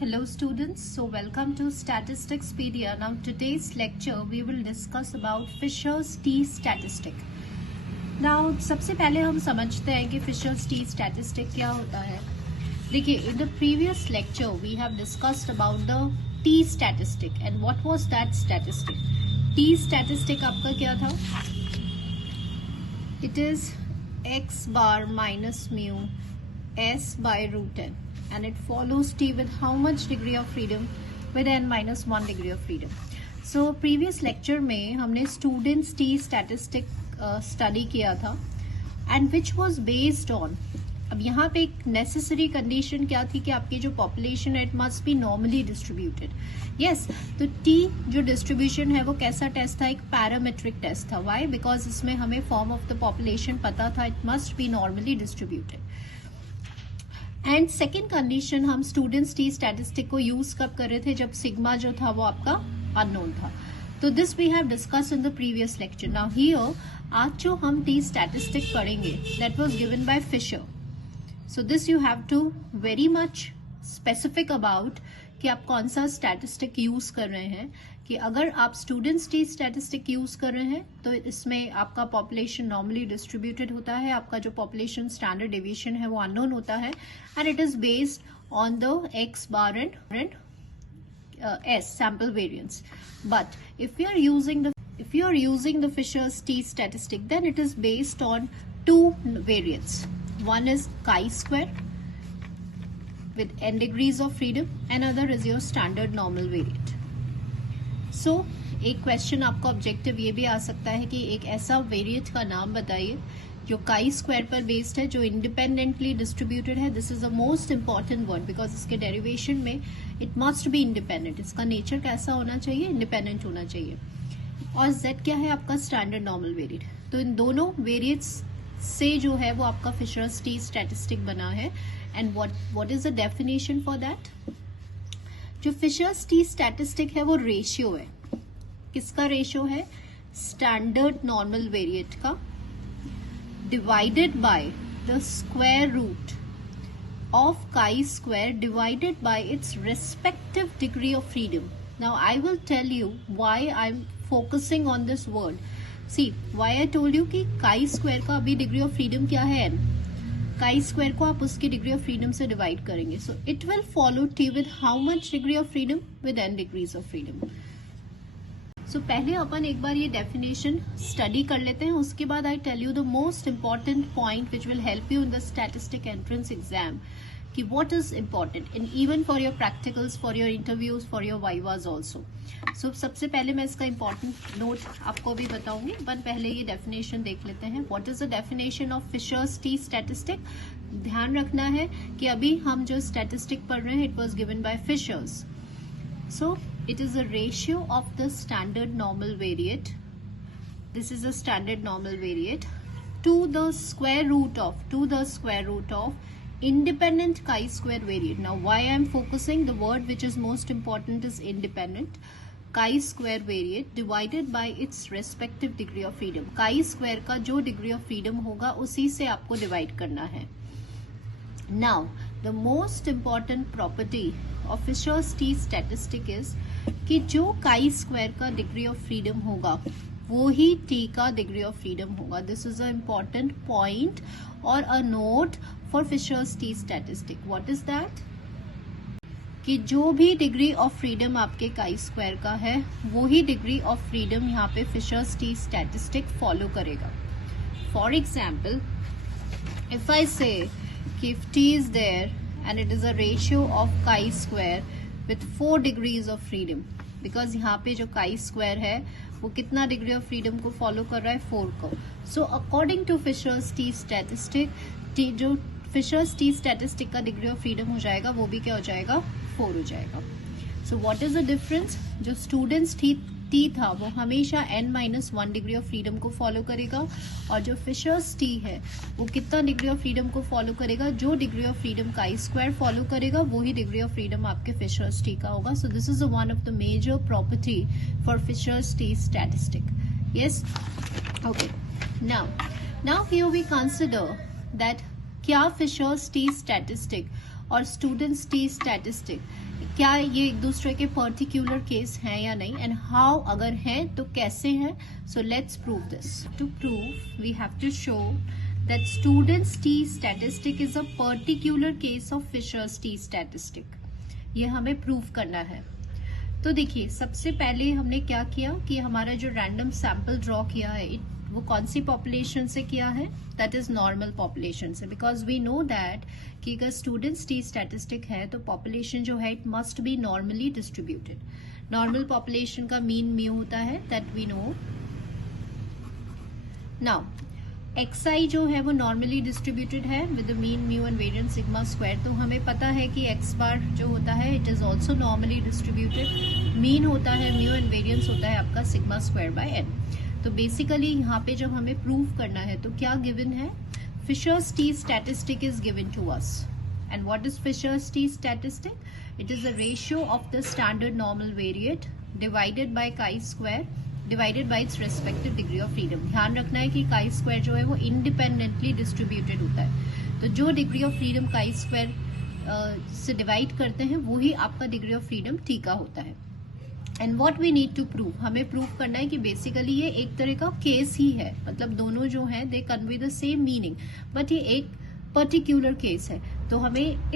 Hello students, so welcome to Statisticspedia. Now today's lecture we will discuss about Fisher's T statistic. Now सबसे पहले हम समझते हैं कि Fisher's T statistic क्या होता है. देखिए, in the previous lecture we have discussed about the T statistic and what was that statistic. T statistic आपका क्या था? It is x bar minus mu s by root n. And it follows T with how much degree of freedom? With n minus 1 degree of freedom. So previous lecture में हमने students T statistic study किया था and which was based on, अब यहाँ पे एक necessary condition क्या थी कि आपकी जो population है it must be normally distributed. Yes, तो T जो distribution है वो कैसा test था? एक parametric test था. Why? Because इसमें हमें form of the population पता था, it must be normally distributed. And second condition हम स्टूडेंट्स टी स्टैटिस्टिक को यूज कब कर रहे थे? जब सिग्मा जो था वो आपका अननोन था. तो this we have discuss in the previous lecture. Now here आज जो हम टी स्टैटिस्टिक पढ़ेंगे that was given by Fisher. So this you have to very much specific about कि आप कौन सा स्टैटिस्टिक यूज कर रहे हैं. कि अगर आप स्टूडेंट्स टी स्टैटिस्टिक यूज कर रहे हैं तो इसमें आपका पॉपुलेशन नॉर्मली डिस्ट्रीब्यूटेड होता है, आपका जो पॉपुलेशन स्टैंडर्ड डेविएशन है वो अननोन होता है and it is based on the X bar and S sample variance. But if you are using the Fisher's T statistic then it is based on two variants. One is chi square with n degrees of freedom, another is your standard normal variant. सो एक question आपका objective ये भी आ सकता है कि एक ऐसा variant का नाम बताइए जो काई स्क्वायर पर बेस्ड है, जो इंडिपेंडेंटली डिस्ट्रीब्यूटेड है. This is the most important word because इसके डेरिवेशन में इट मस्ट बी इंडिपेंडेंट. इसका नेचर कैसा होना चाहिए? इंडिपेंडेंट होना चाहिए. और z क्या है? आपका स्टैंडर्ड नॉर्मल वेरिएंट. तो इन दोनों वेरिएंट्स से जो है वो आपका फिशर्स टी स्टैटिस्टिक बना है. And what is the definition for that? जो फिशर्स टी स्टैटिस्टिक है वो रेशियो है. किसका रेशियो है? स्टैंडर्ड नॉर्मल वेरिएंट का divided by the square root of chi square divided by its respective degree of freedom. Now I will tell you why I am focusing on this word. See why I told you कि chi square का अभी degree of freedom क्या है? n. Chi square को आप उसकी degree of freedom से divide करेंगे. So it will follow t with how much degree of freedom? With n degrees of freedom. So पहले अपन एक बार ये डेफिनेशन स्टडी कर लेते हैं, उसके बाद I tell you the most important point which will help you in the statistic entrance exam कि what is important in even for your practicals, for your interviews, for your vivas also. So सबसे पहले मैं इसका important note आपको भी बताऊंगी, but पहले ये डेफिनेशन देख लेते हैं. What is the definition of Fisher's T statistic? ध्यान रखना है कि अभी हम जो स्टैटिस्टिक पढ़ रहे हैं it was given by Fisher's. So it is a ratio of the standard normal variate, this is a standard normal variate, to the square root of independent chi-square variate. Now why I am focusing, the word which is most important is independent chi-square variate divided by its respective degree of freedom. chi-square का जो degree of freedom होगा उसी से आपको divide करना है. Now the most important property of Fisher's T statistic is कि जो काई स्क्वायर का डिग्री ऑफ फ्रीडम होगा वो ही टी का डिग्री ऑफ फ्रीडम होगा. This is a important point और a note for Fisher's T statistic. What is that? कि जो भी डिग्री ऑफ फ्रीडम आपके काई स्क्वायर का है वो ही डिग्री ऑफ फ्रीडम यहाँ पे फिशर्स टी स्टैटिस्टिक फॉलो करेगा. फॉर एग्जाम्पल इफ आई से कि if t is there and it is a ratio of chi square with 4 degrees of freedom, because यहाँ पे जो chi square है वो कितना डिग्री ऑफ फ्रीडम को फॉलो कर रहा है? 4 को. So according to Fisher's T statistic जो फिशर्स टी स्टैटिस्टिक का डिग्री ऑफ फ्रीडम हो जाएगा वो भी क्या हो जाएगा? 4 हो जाएगा. So what is the difference? जो स्टूडेंट्स टी था वो हमेशा n minus 1 degree of freedom को फॉलो करेगा और जो फिशर्स टी है वो कितना डिग्री ऑफ फ्रीडम को फॉलो करेगा? जो degree of freedom chi square follow करेगा वो ही डिग्री ऑफ फ्रीडम आपके फिशर्स टी का होगा. So this is one of the major property for Fisher's T statistic. Yes, okay. Now here we consider that क्या fishers T statistic और students T statistic, क्या ये एक दूसरे के पर्टिकुलर केस हैं या नहीं, एंड हाउ, अगर हैं तो कैसे हैं. So let's prove this. To prove we have to show that student's T statistic is a particular case of Fisher's T statistic. ये हमें प्रूव करना है. तो देखिए, सबसे पहले हमने क्या किया कि हमारा जो रैंडम सैंपल ड्रॉ किया है वो कौन सी पॉपुलेशन से किया है, दैट इज नॉर्मल पॉपुलेशन से, बिकॉज वी नो दैट कि अगर स्टूडेंट्स टी स्टैटिस्टिक है तो पॉपुलेशन जो है it must be normally distributed. Normal population का मीन म्यू होता है, that we know. Now xi जो है वो नॉर्मली डिस्ट्रीब्यूटेड है with mean mu and variance sigma square. तो हमें पता है कि x बार जो होता है it is also normally distributed. Mean होता है म्यू एंड वेरिएंस होता है आपका सिग्मा स्क्वायर बाय n. तो बेसिकली यहाँ पे जब हमें प्रूव करना है तो क्या गिवन है, Fisher's T statistic is given to us. And what is Fisher's T statistic? It is the ratio of the standard normal variate divided by chi square divided by its respective degree of freedom. ध्यान रखना है कि chi square जो है वो independently distributed होता है. तो जो degree of freedom chi square से डिवाइड करते हैं वही आपका डिग्री ऑफ फ्रीडम टी का होता है. And what we need to prove, हमें प्रूव करना है कि बेसिकली ये एक तरह का केस ही है, मतलब दोनों जो है they convey the same meaning, but ये एक पर्टिकुलर केस है. तो हमें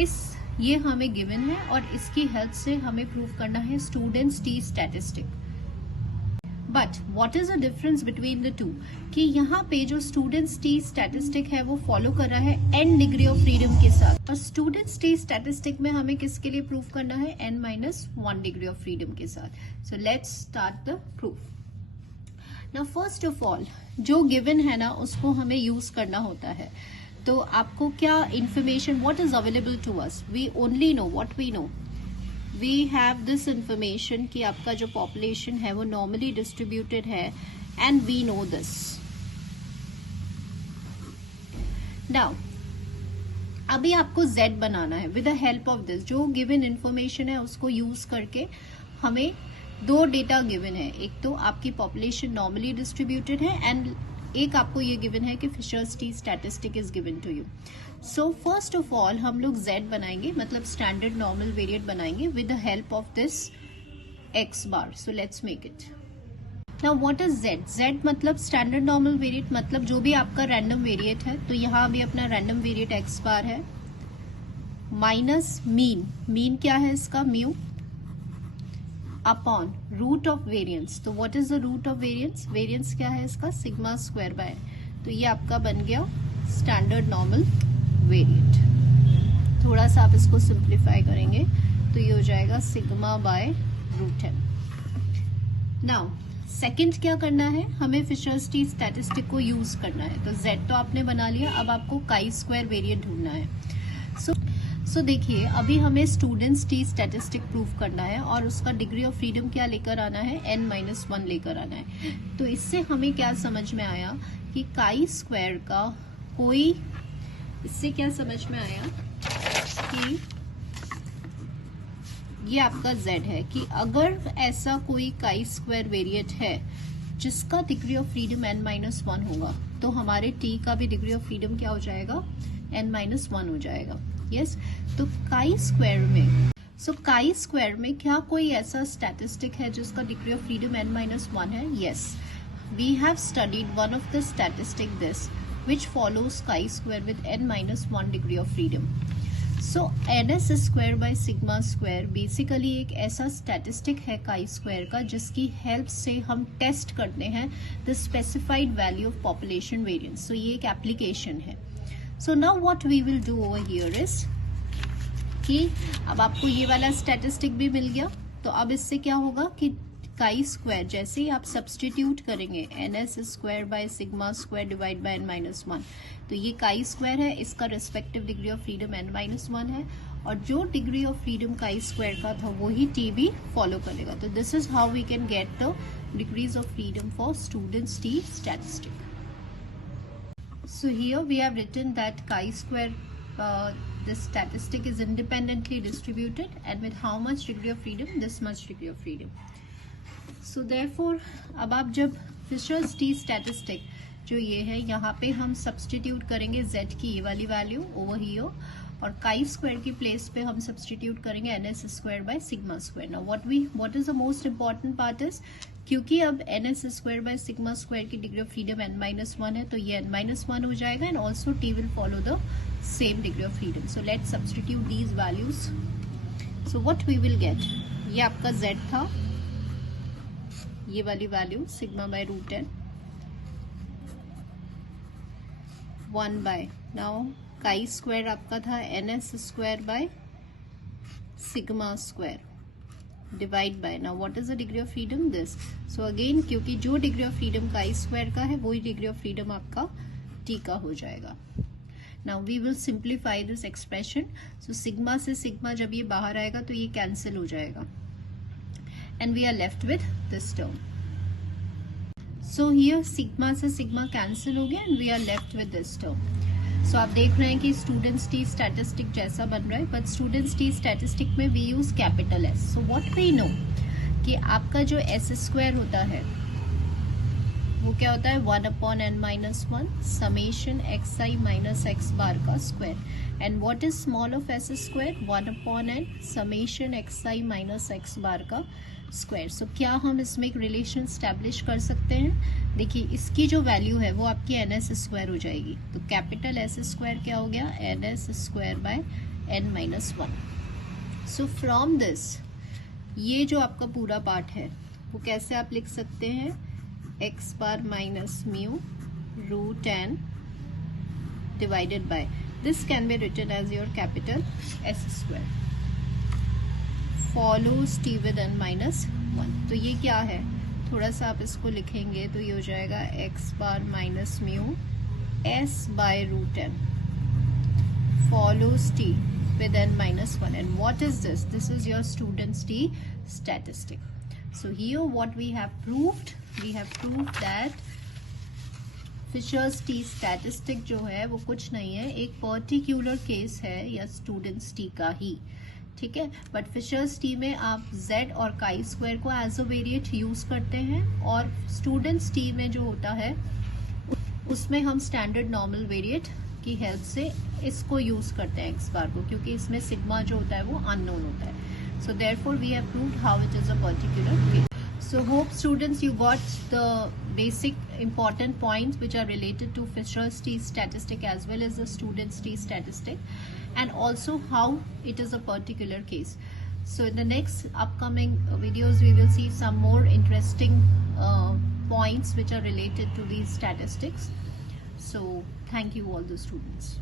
ये हमें गिवन है और इसकी हेल्प से हमें प्रूव करना है students T statistic. But what is the difference between the two, कि यहाँ पे जो स्टूडेंट्स टी स्टैटिस्टिक है वो फॉलो कर रहा है n डिग्री ऑफ फ्रीडम के साथ, और स्टूडेंट्स टी स्टैटिस्टिक में हमें किसके लिए प्रूव करना है, n-1 डिग्री ऑफ फ्रीडम के साथ. So let's start the proof. Now first of all जो गिवन है ना उसको हमें यूज करना होता है. तो आपको क्या information, what is available to us, we only know what we know. We have this information कि आपका जो पॉपुलेशन है वो नॉर्मली डिस्ट्रीब्यूटेड है, and we know this. Now अभी आपको z बनाना है with the help of this. जो गिवन इंफॉर्मेशन है उसको यूज करके हमें दो डेटा गिवन है. एक तो आपकी पॉपुलेशन नॉर्मली डिस्ट्रीब्यूटेड है, एंड एक आपको ये गिवन है कि Fisher's T statistic is given to you. So first of all हम लोग z बनाएंगे, मतलब स्टैंडर्ड नॉर्मल वेरिएट बनाएंगे with the help of this x bar. So let's make it. Now what is z? z मतलब standard normal variate, मतलब जो भी आपका रैंडम वेरिएट है. तो यहाँ अभी अपना रैंडम वेरिएट x बार है माइनस मीन. मीन क्या है इसका, mu, upon root of variance. तो what is the root of variance? Variance क्या है इसका, सिग्मा स्क्वायर बाय. तो ये आपका बन गया स्टैंडर्ड नॉर्मल वेरिएट. थोड़ा सा आप इसको सिंप्लीफाई करेंगे तो ये हो जाएगा sigma by root n. Now second क्या करना है, हमें फिशर्स टी स्टैटिस्टिक को यूज करना है. तो z तो आपने बना लिया, अब आपको काई स्क्वायर वेरिएट ढूंढना है. सो देखिए, अभी हमें स्टूडेंट्स टी स्टैटिस्टिक प्रूव करना है और उसका डिग्री ऑफ फ्रीडम क्या लेकर आना है, n-1 लेकर आना है. तो इससे हमें क्या समझ में आया कि काई स्क्वायर का कोई, इससे क्या समझ में आया कि ये आपका z है, कि अगर ऐसा कोई काई स्क्वायर वेरिएट है जिसका डिग्री ऑफ फ्रीडम n-1 होगा तो हमारे t का भी डिग्री ऑफ फ्रीडम क्या हो जाएगा, n-1 हो जाएगा. यस तो काई स्क्वायर में क्या कोई ऐसा स्टैटिस्टिक है जिसका डिग्री ऑफ फ्रीडम n-1 है? Yes, we have studied one of the statistic this which follows chi-square with n-1 degree of freedom. So ns square by sigma square basically एक ऐसा statistic है काई स्क्वायर का जिसकी help से हम test करते हैं the specified value of population variance. So ये एक एप्लीकेशन है. So now what we will do over here is कि अब आपको ये वाला स्टैटिस्टिक भी मिल गया. तो अब इससे क्या होगा कि काई स्क्वायर जैसे ही आप सब्सटीट्यूट करेंगे ns square by sigma square divide bye n-1, तो ये काई स्क्वायर है, इसका respective degree of freedom n-1 है, और जो degree of freedom chi square का था वही टी भी फॉलो करेगा. तो this is how we can get the degrees of freedom for Student's T statistic. So here we have written that chi square this statistic is independently distributed and with how much degree of freedom, this much degree of freedom. So therefore अब आप जब fishers T statistic जो ये है यहाँ पे हम substitute करेंगे z की ये वाली वैल्यू ओवर हियर, और काई स्क्वायर की प्लेस पे हम सब्सटीट्यूट करेंगे n s square by sigma square. Now what is the most important part is, क्योंकि अब n s square by sigma square की डिग्री ऑफ फ्रीडम n-1 है, तो ये n-1 हो जाएगा and also t will follow the same degree of freedom. So let's substitute these values. So what we will get, ये आपका z था, ये वाली value sigma by root n 1 bye, now chi square आपका था n s square by sigma square divide by, now what is the degree of freedom this. So again क्योंकि जो degree of freedom chi square का है वही degree of freedom आपका t का हो जाएगा. Now we will simplify this expression. So sigma से सिग्मा जब ये बाहर आएगा तो ये कैंसिल हो जाएगा and we are left with this term. So here sigma से सिग्मा कैंसिल हो गया and we are left with this term. So आप देख रहे हैं कि स्टूडेंट्स टी स्टैटिस्टिक जैसा बन रहा है, बट स्टूडेंट्स टी स्टैटिस्टिक में we use capital S. So what we know कि आपका जो एस स्क्वायर होता है वो क्या होता है 1/n-1 summation xi minus x बार का square. And what is small of S square 1/n summation xi minus x बार का स्क्वायर. सो क्या हम इसमें एक रिलेशन स्टैब्लिश कर सकते हैं. देखिए इसकी जो वैल्यू है वो आपकी एन एस स्क्वायर हो जाएगी, तो कैपिटल एस स्क्वायर क्या हो गया n s square by n-1. So from this ये जो आपका पूरा पार्ट है वो कैसे आप लिख सकते हैं, x bar minus mu root n divided by, this can be written as your capital S square follows t with n-1. तो ये क्या है, थोड़ा सा आप इसको लिखेंगे तो ये हो जाएगा x bar minus mu s by root n follows t with n-1. And what is this? This is your student's t statistic. So here what we have proved that Fisher's T statistic जो है वो कुछ नहीं है, एक particular case है या students T का ही, ठीक है. बट फिशर्स टी में आप z और काई स्क्वायर को एज अ वेरिएट यूज करते हैं, और स्टूडेंट्स टी में जो होता है उसमें हम स्टैंडर्ड नॉर्मल वेरिएट की हेल्प से इसको यूज करते हैं एक्स बार को, क्योंकि इसमें सिग्मा जो होता है वो अननोन होता है. So therefore we have proved how it is a particular case. So hope students you got the basic important points which are related to Fisher's T statistic as well as the student's T statistic, and also how it is a particular case. So in the next upcoming videos we will see some more interesting points which are related to these statistics. So thank you all the students.